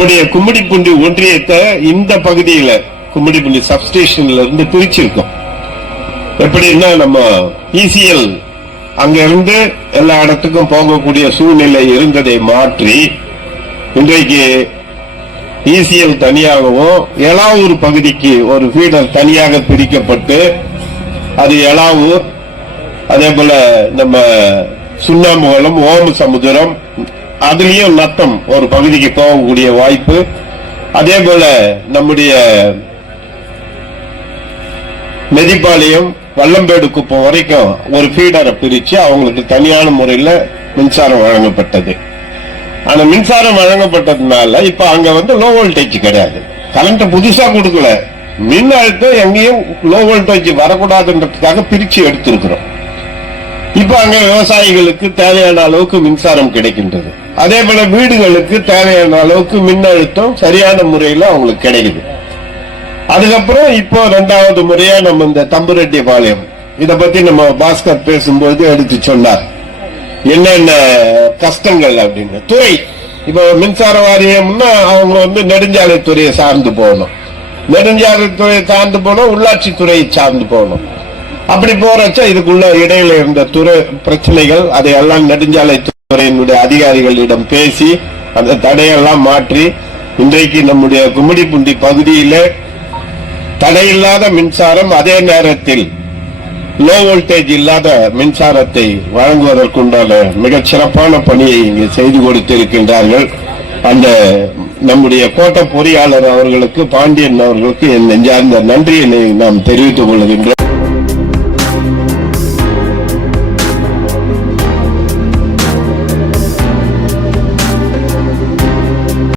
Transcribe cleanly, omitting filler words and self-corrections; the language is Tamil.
நம்முடைய கும்மிடிப்பூண்டி ஒன்றியத்தை இந்த பகுதியில கும்மிடிப்பூண்டி சப்ஸ்டேஷன்ல இருந்து பிரிச்சிருக்கோம். எப்படின்னா நம்ம இசிஎல் அங்க இருந்து எல்லா இடத்துக்கும் போகக்கூடிய சூழ்நிலை இருந்ததை மாற்றி இன்றைக்கு இசிஎல் தனியாகவும் எலாவூர் பகுதிக்கு ஒரு ஃபீடர் தனியாக பிரிக்கப்பட்டு அது எலாவூர், அதே போல நம்ம சுண்ணாம்புகளம், ஓம சமுதிரம், அதுலயும் நத்தம் ஒரு பகுதிக்கு போகக்கூடிய வாய்ப்பு. அதே போல நம்முடைய மெதிப்பாளையம், வல்லம்பேடு குப்பம் வரைக்கும் ஒரு ஃபீடரை பிரிச்சு அவங்களுக்கு தனியான முறையில் மின்சாரம் வழங்கப்பட்டது. ஆனா மின்சாரம் வழங்கப்பட்டதுனால இப்ப அங்க லோ வோல்டேஜ் கிடையாது. கரண்ட் புதுசா கொடுக்கல, மின் அழுத்தம் எங்கேயும் லோ வோல்டேஜ் வரக்கூடாதுன்றதுக்காக பிரிச்சு எடுத்திருக்கிறோம். இப்ப அங்க விவசாயிகளுக்கு தேவையான அளவுக்கு மின்சாரம் கிடைக்கின்றது. அதே போல வீடுகளுக்கு தேவையான அளவுக்கு மின் அழுத்தம் சரியான முறையில் அவங்களுக்கு கிடைக்குது. அதுக்கப்புறம் இப்போ 2வது முறையா நம்ம இந்த தம்புரெட்டி பாளையம் இத பத்தி நம்ம பாஸ்கர் பேசும்போது எடுத்து சொன்னார் என்னென்ன கஷ்டங்கள் அப்படின்னு. துறை இப்ப மின்சார வாரியம்னா அவங்க நெடுஞ்சாலைத்துறையை சார்ந்து போகணும், நெடுஞ்சாலைத்துறையை சார்ந்து போகணும், உள்ளாட்சி துறையை சார்ந்து போகணும். அப்படி போறச்ச இதுக்குள்ள இடையில இருந்த துறை பிரச்சனைகள் அதையெல்லாம் நெடுஞ்சாலைத்துறையினுடைய அதிகாரிகளிடம் பேசி அந்த தடையெல்லாம் மாற்றி இன்றைக்கு நம்முடைய கும்மிடிப்பூண்டி பகுதியில தடையில்லாத மின்சாரம், அதே நேரத்தில் லோ வோல்டேஜ் இல்லாத மின்சாரத்தை வழங்குவதற்குண்டான மிகச் சிறப்பான பணியை இங்கு செய்து கொடுத்திருக்கின்றார்கள். அந்த நம்முடைய கோட்ட பொறியாளர் அவர்களுக்கு, பாண்டியன் அவர்களுக்கு என் நெஞ்சார்ந்த நன்றியை நாம் தெரிவித்துக் கொள்கின்றோம்.